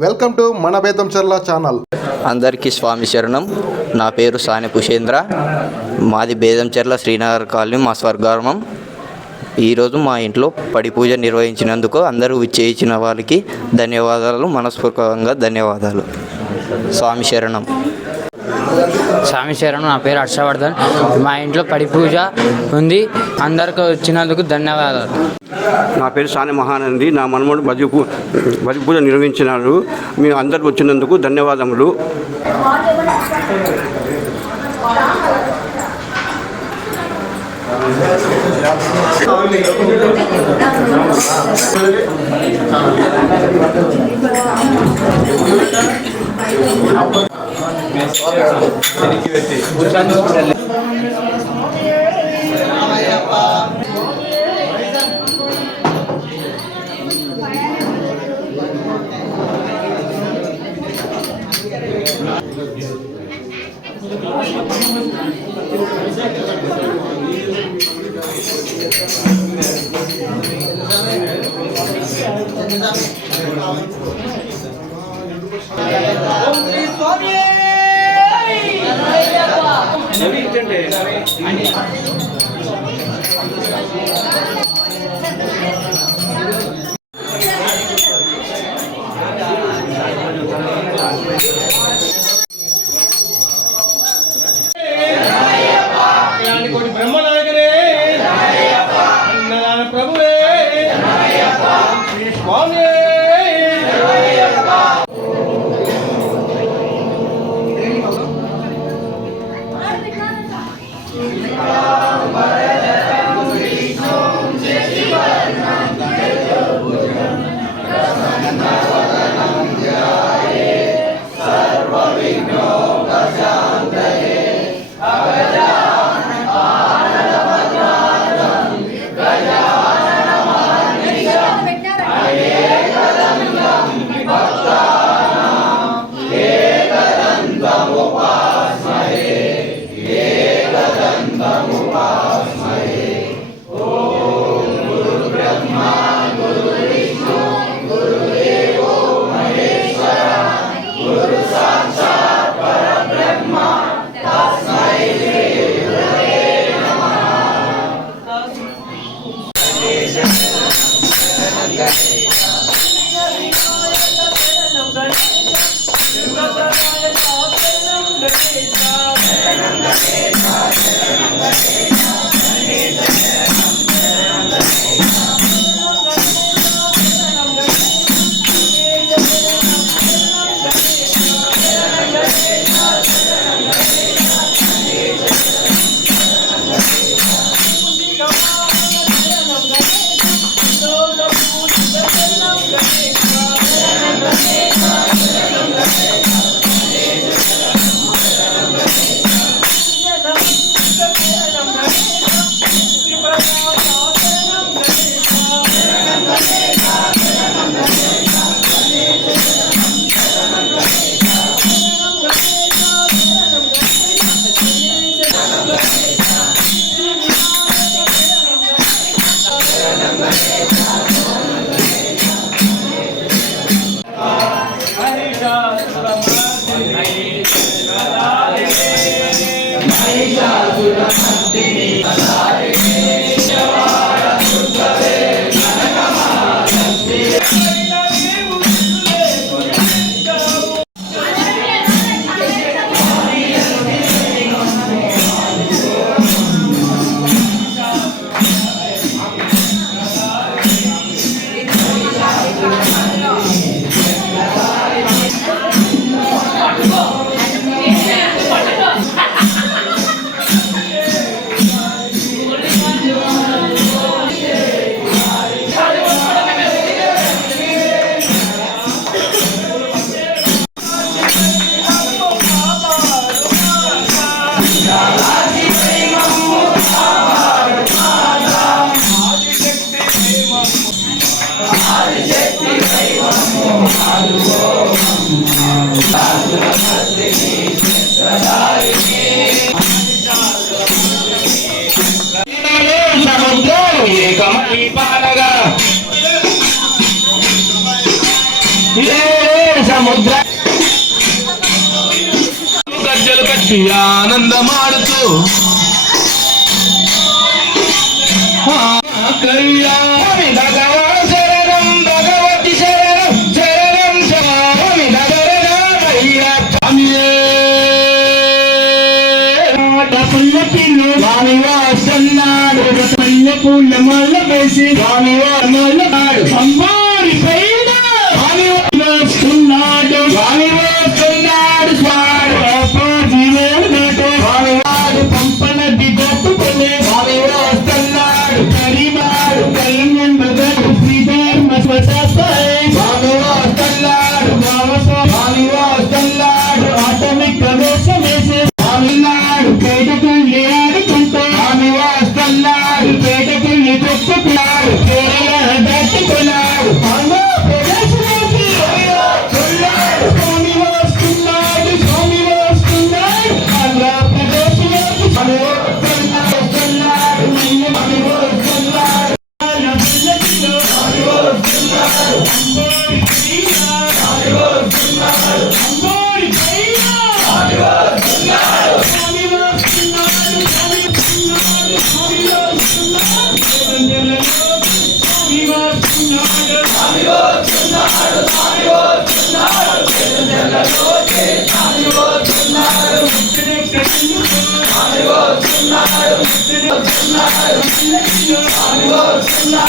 Welcome to మన Betamcherla channel. అందరికీ స్వామి శరణం. నా పేరు సాని పుషేంద్ర. మాది బేదంచెర్ల శ్రీనగర్ కాలనీ మా స్వర్గామం ఈరోజు మా ఇంట్లో పడి పూజ నిర్వహించినందుకు అందరూ విచ్చేయించిన వాళ్ళకి ధన్యవాదాలు మనస్పూర్వకంగా ధన్యవాదాలు. స్వామి శరణం. స్వామి శరణం నా పేరు హర్షవర్ధన్. మా ఇంట్లో పడి పూజ ఉంది. అందరికి వచ్చినందుకు ధన్యవాదాలు. నా పేరు సాని మహానంది. నా మనమడు బజి పూ బజి పూజ నిర్వహించినారు మీ అందరు వచ్చినందుకు ధన్యవాదములు. എനിക്ക് Om Sri Swami ఇలాంటి Shri సాక్షి ఆనందమాడుతూ. కళ్యాణి భగవాన్ శరణం భగవతి శరణం శరణం స్వామి వస్తున్నాడు పల్లె వేసి స్వామి మల్ల అంబారి పైన స్వామి వస్తున్నాడు స్వామి వస్తున్నాడు స్వామి Happy birthday.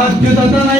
Adyutatan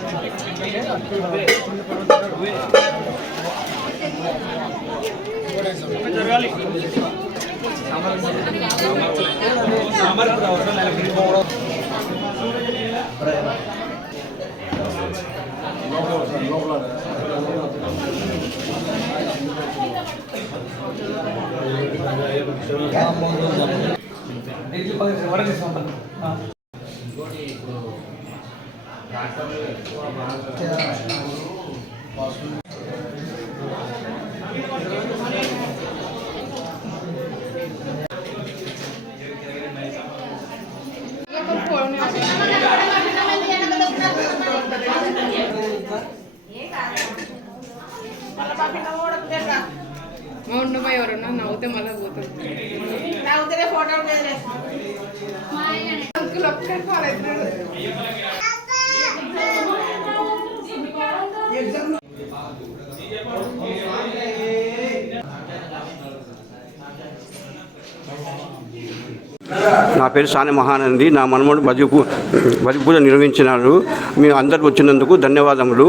వరకు ఉండమా ఎవరన్నా నవ్వుతే మళ్ళీ పోతుంది నవ్వుతే ఫోటో ఉండేదిలే. అంకుల్ ఒక్కడే ఫాలో అవుతున్నాడు పేరు సాని మహానంది. నా మనమడు భజ పూ పూజ నిర్వహించినారు మీరు అందరు వచ్చినందుకు ధన్యవాదములు.